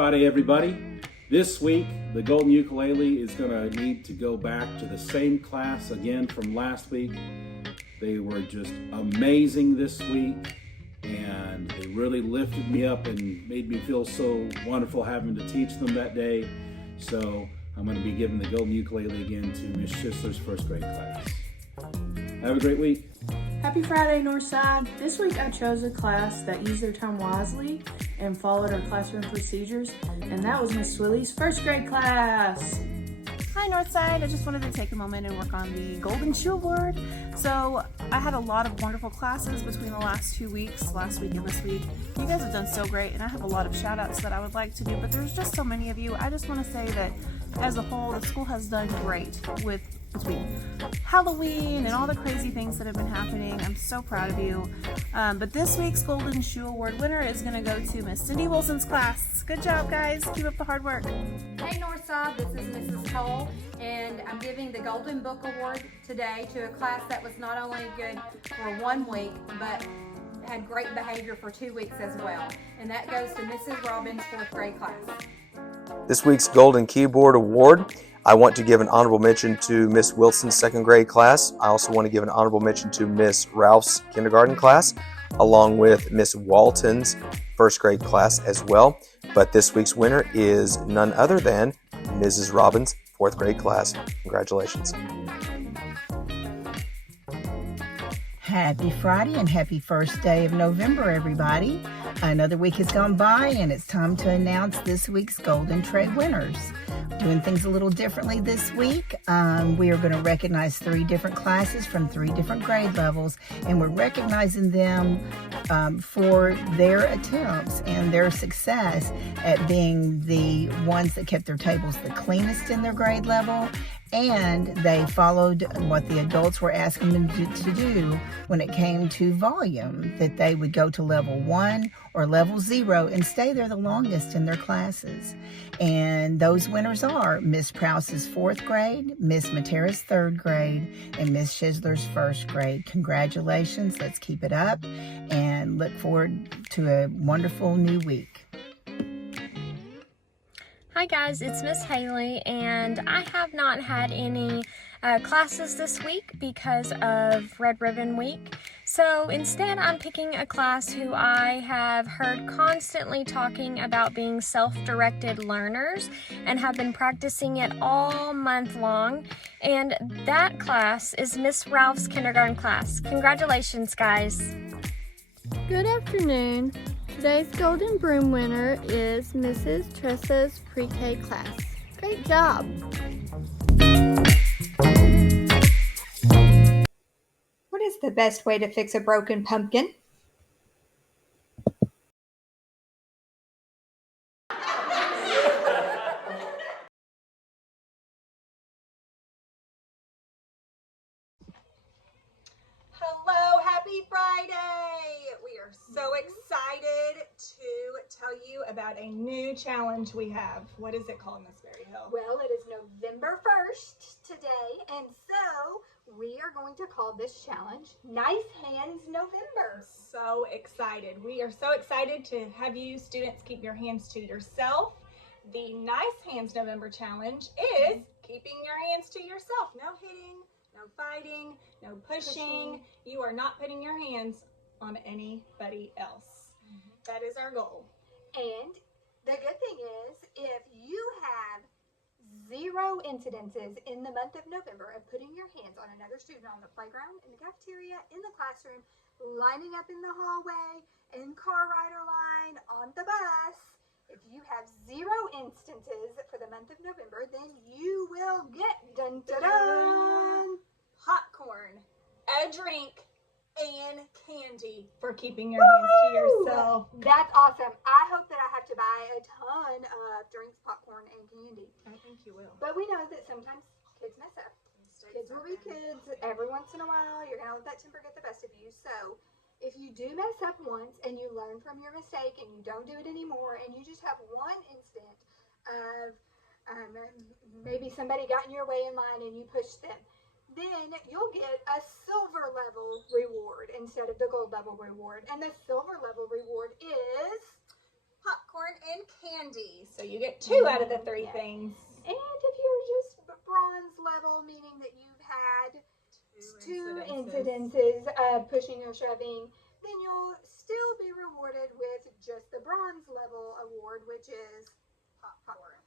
Friday, everybody. This week, the Golden Ukulele is going to need to go back to the same class again from last week. They were just amazing this week, and they really lifted me up and made me feel so wonderful having to teach them that day. So I'm going to be giving the Golden Ukulele again to Miss Schisler's first grade class. Have a great week. Happy Friday, Northside. This week I chose a class that used their time wisely and followed our classroom procedures, and that was Miss Swilley's first grade class. Hi Northside, I just wanted to take a moment and work on the Golden Shoe Award. So I had a lot of wonderful classes between the last 2 weeks, last week and this week. You guys have done so great, and I have a lot of shout outs that I would like to do, but there's just so many of you. I just want to say that as a whole, the school has done great between Halloween and all the crazy things that have been happening. I'm so proud of you. But this week's Golden Shoe Award winner is going to go to Miss Cindy Wilson's class. Good job, guys. Keep up the hard work. Hey Northside, this is Mrs. Cole, and I'm giving the Golden Book Award today to a class that was not only good for 1 week, but had great behavior for 2 weeks as well. And that goes to Mrs. Robbins' 4th grade class. This week's Golden Keyboard Award, I want to give an honorable mention to Miss Wilson's 2nd grade class. I also want to give an honorable mention to Miss Ralph's kindergarten class, along with Miss Walton's 1st grade class as well. But this week's winner is none other than Mrs. Robbins' 4th grade class. Congratulations. Happy Friday and happy first day of November, everybody. Another week has gone by and it's time to announce this week's Golden Tray winners. Doing things a little differently this week. We are going to recognize 3 different classes from 3 different grade levels, and we're recognizing them for their attempts and their success at being the ones that kept their tables the cleanest in their grade level, and they followed what the adults were asking them to do when it came to volume, that they would go to level 1 or level 0 and stay there the longest in their classes. And those winners are Miss Prouse's 4th grade, Miss Matera's 3rd grade, and Miss Schisler's 1st grade. Congratulations. Let's keep it up and look forward to a wonderful new week. Hi guys, it's Miss Haley, and I have not had any classes this week because of Red Ribbon Week. So instead I'm picking a class who I have heard constantly talking about being self-directed learners and have been practicing it all month long. And that class is Miss Ralph's kindergarten class. Congratulations, guys. Good afternoon. Today's Golden Broom winner is Mrs. Tressa's pre-K class. Great job! What is the best way to fix a broken pumpkin? Hello, happy Friday! We are so excited to tell you about a new challenge we have. What is it called, Miss Berryhill? Well, it is November 1st today, and so we are going to call this challenge Nice Hands November. So excited. We are so excited to have you students keep your hands to yourself. The Nice Hands November challenge is keeping your hands to yourself. No hitting, no fighting, no pushing. You are not putting your hands on anybody else. That is our goal. And the good thing is, if you have 0 incidences in the month of November of putting your hands on another student on the playground, in the cafeteria, in the classroom, lining up in the hallway, in car rider line, on the bus, if you have 0 instances for the month of November, then you will get dun-dun-dun, popcorn, a drink, and candy for keeping your hands to yourself. That's awesome. I hope that I have to buy a ton of drinks, popcorn, and candy. I think you will. But we know that sometimes kids mess up. Kids will be kids. Every once in a while, you're going to let that temper get the best of you. So if you do mess up once and you learn from your mistake and you don't do it anymore and you just have one instant of maybe somebody got in your way in line and you pushed them, then you'll get a silver level reward instead of the gold level reward. And the silver level reward is popcorn. popcorn and candy. So you get 2 out of the 3 things. And if you're just bronze level, meaning that you've had 2 incidences of pushing or shoving, then you'll still be rewarded with just the bronze level award, which is popcorn.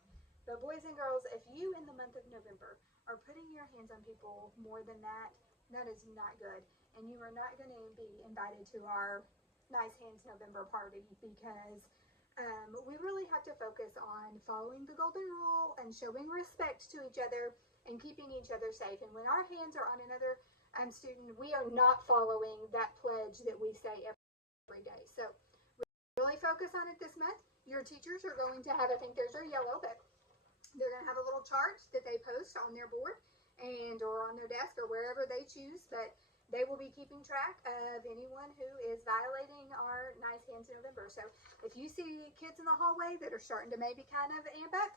But boys and girls, if you in the month of November are putting your hands on people more than that, that is not good. And you are not going to be invited to our Nice Hands November party, because we really have to focus on following the golden rule and showing respect to each other and keeping each other safe. And when our hands are on another student, we are not following that pledge that we say every day. So really focus on it this month. Your teachers are going to have, I think there's their yellow, but they're going to have a little chart that they post on their board and or on their desk or wherever they choose, but they will be keeping track of anyone who is violating our Nice Hands November. So if you see kids in the hallway that are starting to maybe kind of amp up,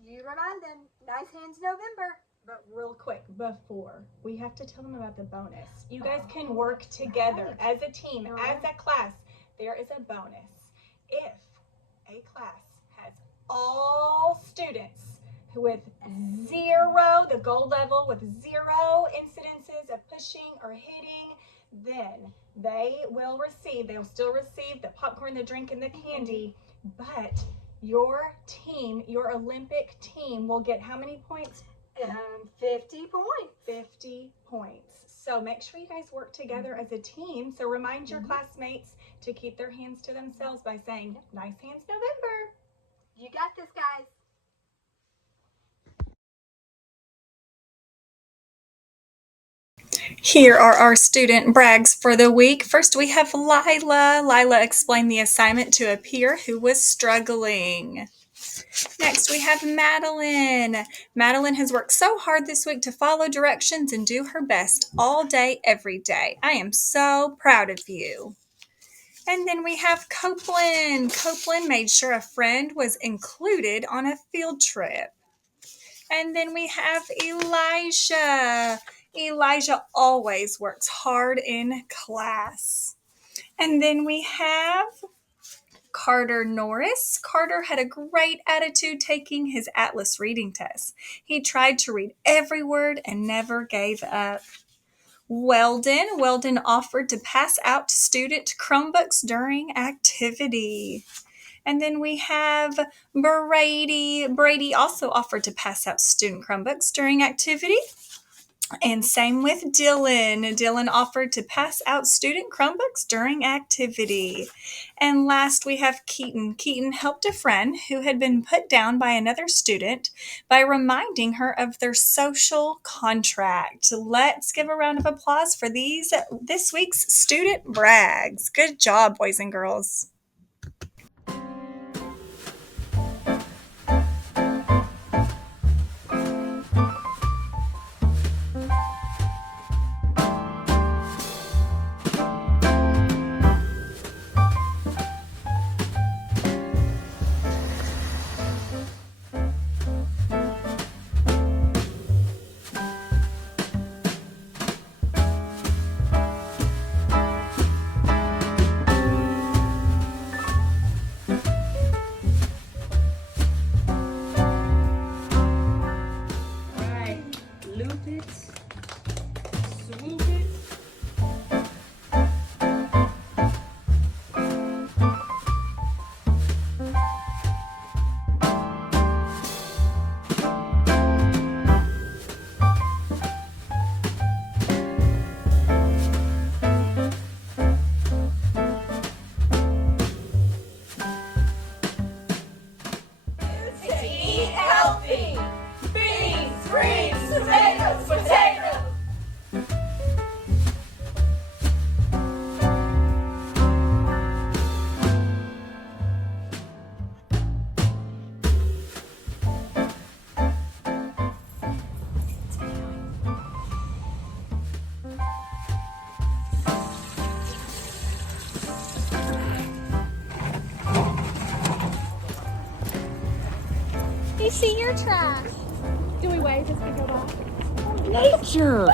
you remind them, Nice Hands November. But real quick, before, we have to tell them about the bonus. You guys can work together as a team, as a class. There is a bonus. If a class has all students with 0, the gold level, with 0 incidences of pushing or hitting, then they'll still receive the popcorn, the drink, and the candy, but your team, your Olympic team, will get how many points? 50 points. 50 points. So make sure you guys work together as a team. So remind your classmates to keep their hands to themselves by saying, Nice Hands November. You got this, guys. Here are our student brags for the week. First, we have Lila. Lila explained the assignment to a peer who was struggling. Next, we have Madeline. Madeline has worked so hard this week to follow directions and do her best all day, every day. I am so proud of you. And then we have Copeland. Copeland made sure a friend was included on a field trip. And then we have Elijah. Elijah always works hard in class. And then we have Carter Norris. Carter had a great attitude taking his Atlas reading test. He tried to read every word and never gave up. Weldon offered to pass out student Chromebooks during activity. And then we have Brady. Brady also offered to pass out student Chromebooks during activity. And same with Dylan. Dylan offered to pass out student Chromebooks during activity. And last, we have Keaton. Keaton helped a friend who had been put down by another student by reminding her of their social contract. Let's give a round of applause for this week's student brags. Good job, boys and girls. You see your trash. Do we wave as we go by? Nature.